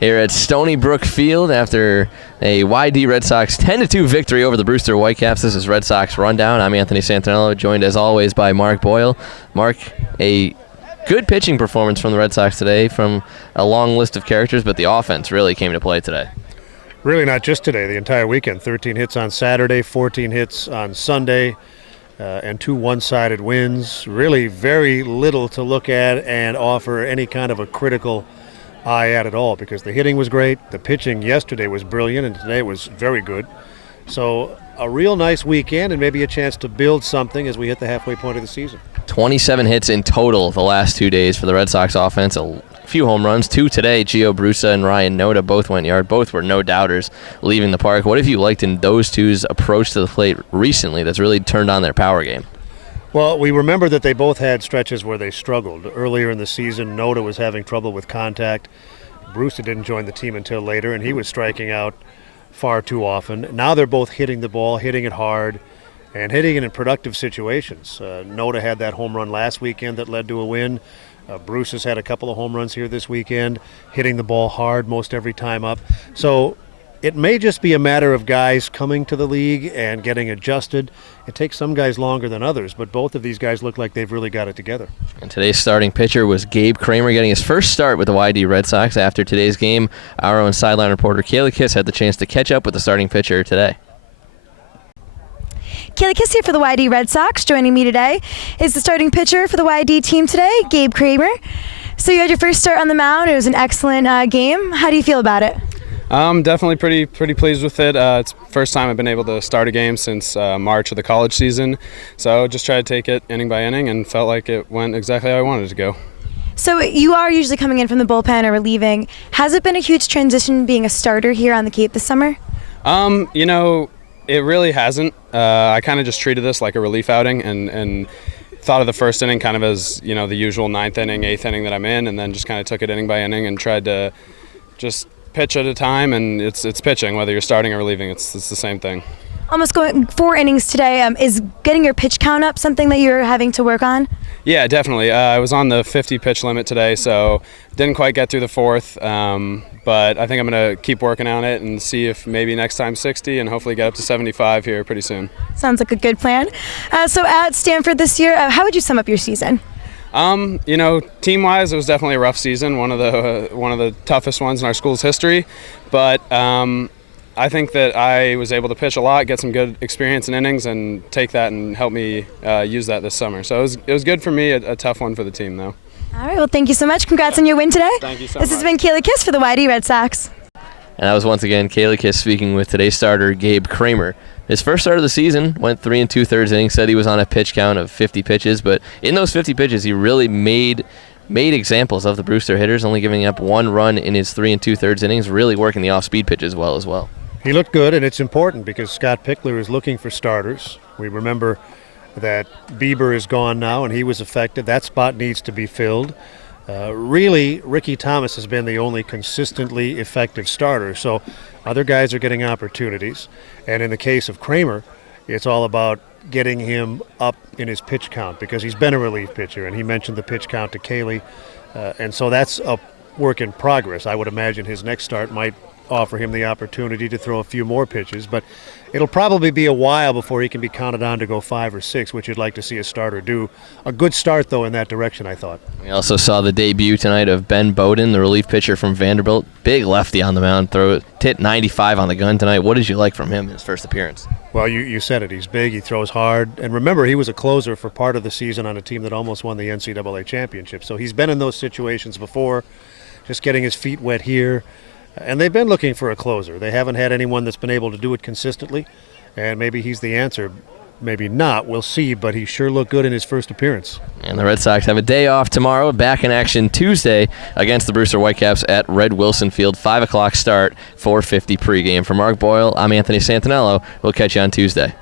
here at Stony Brook Field after a YD Red Sox 10-2 victory over the Brewster Whitecaps. This is Red Sox Rundown. I'm Anthony Santinello, joined as always by Mark Boyle. Mark, a good pitching performance from the Red Sox today from a long list of characters, but the offense really came to play today. Really not just today, the entire weekend. 13 hits on Saturday, 14 hits on Sunday, and 2 one-sided wins. Really very little to look at and offer any kind of a critical eye at all, because the hitting was great, the pitching yesterday was brilliant, and today was very good. So a real nice weekend and maybe a chance to build something as we hit the halfway point of the season. 27 hits in total the last 2 days for the Red Sox offense. A few home runs, 2 today. Gio Brewster and Ryan Noda both went yard. Both were no doubters leaving the park. What have you liked in those two's approach to the plate recently that's really turned on their power game? Well, we remember that they both had stretches where they struggled. Earlier in the season, Noda was having trouble with contact. Brewster didn't join the team until later, and he was striking out far too often. Now they're both hitting the ball, hitting it hard, and hitting it in productive situations. Noda had that home run last weekend that led to a win. Bruce has had a couple of home runs here this weekend, hitting the ball hard most every time up. So it may just be a matter of guys coming to the league and getting adjusted. It takes some guys longer than others, but both of these guys look like they've really got it together. And today's starting pitcher was Gabe Cramer, getting his first start with the YD Red Sox. After today's game, our own sideline reporter Kayla Kiss had the chance to catch up with the starting pitcher today. Kayla Kiss here for the YD Red Sox. Joining me today is the starting pitcher for the YD team today, Gabe Cramer. So you had your first start on the mound. It was an excellent game. How do you feel about it? Definitely pretty pleased with it. It's the first time I've been able to start a game since March of the college season. So just tried to take it inning by inning and felt like it went exactly how I wanted it to go. So you are usually coming in from the bullpen or relieving. Has it been a huge transition being a starter here on the Cape this summer? It really hasn't. I kind of just treated this like a relief outing and thought of the first inning kind of as, the usual 9th inning, 8th inning that I'm in, and then just kind of took it inning by inning and tried to just pitch at a time, and it's pitching, whether you're starting or relieving. It's the same thing. Almost going 4 innings today. Is getting your pitch count up something that you're having to work on? Yeah, definitely. I was on the 50 pitch limit today, so didn't quite get through the 4th, but I think I'm going to keep working on it and see if maybe next time 60 and hopefully get up to 75 here pretty soon. Sounds like a good plan. So at Stanford this year, how would you sum up your season? Team-wise, it was definitely a rough season, one of the toughest ones in our school's history, but I think that I was able to pitch a lot, get some good experience in innings, and take that and help me use that this summer. So it was good for me, a tough one for the team, though. All right, well, thank you so much. Congrats on your win today. Thank you so much. This has been Kayla Kiss for the YD Red Sox. And that was once again Kayla Kiss speaking with today's starter, Gabe Cramer. His first start of the season went 3 2/3 innings, said he was on a pitch count of 50 pitches, but in those 50 pitches, he really made examples of the Brewster hitters, only giving up 1 run in his 3 2/3 innings, really working the off-speed pitches well as well. He looked good, and it's important because Scott Pickler is looking for starters. We remember that Bieber is gone now, and he was affected. That spot needs to be filled. Really, Ricky Thomas has been the only consistently effective starter, so other guys are getting opportunities. And in the case of Cramer, it's all about getting him up in his pitch count because he's been a relief pitcher, and he mentioned the pitch count to Kaylee. And so that's a work in progress. I would imagine his next start might offer him the opportunity to throw a few more pitches, but it'll probably be a while before he can be counted on to go 5 or 6, which you'd like to see a starter do. A good start, though, in that direction, I thought. We also saw the debut tonight of Ben Bowden, the relief pitcher from Vanderbilt. Big lefty on the mound, hit 95 on the gun tonight. What did you like from him in his first appearance? Well, you said it. He's big, he throws hard, and remember, he was a closer for part of the season on a team that almost won the NCAA championship, so he's been in those situations before, just getting his feet wet here. And they've been looking for a closer. They haven't had anyone that's been able to do it consistently, and maybe he's the answer. Maybe not. We'll see, but he sure looked good in his first appearance. And the Red Sox have a day off tomorrow, back in action Tuesday against the Brewster Whitecaps at Red Wilson Field. 5 o'clock start, 4:50 pregame. For Mark Boyle, I'm Anthony Santinello. We'll catch you on Tuesday.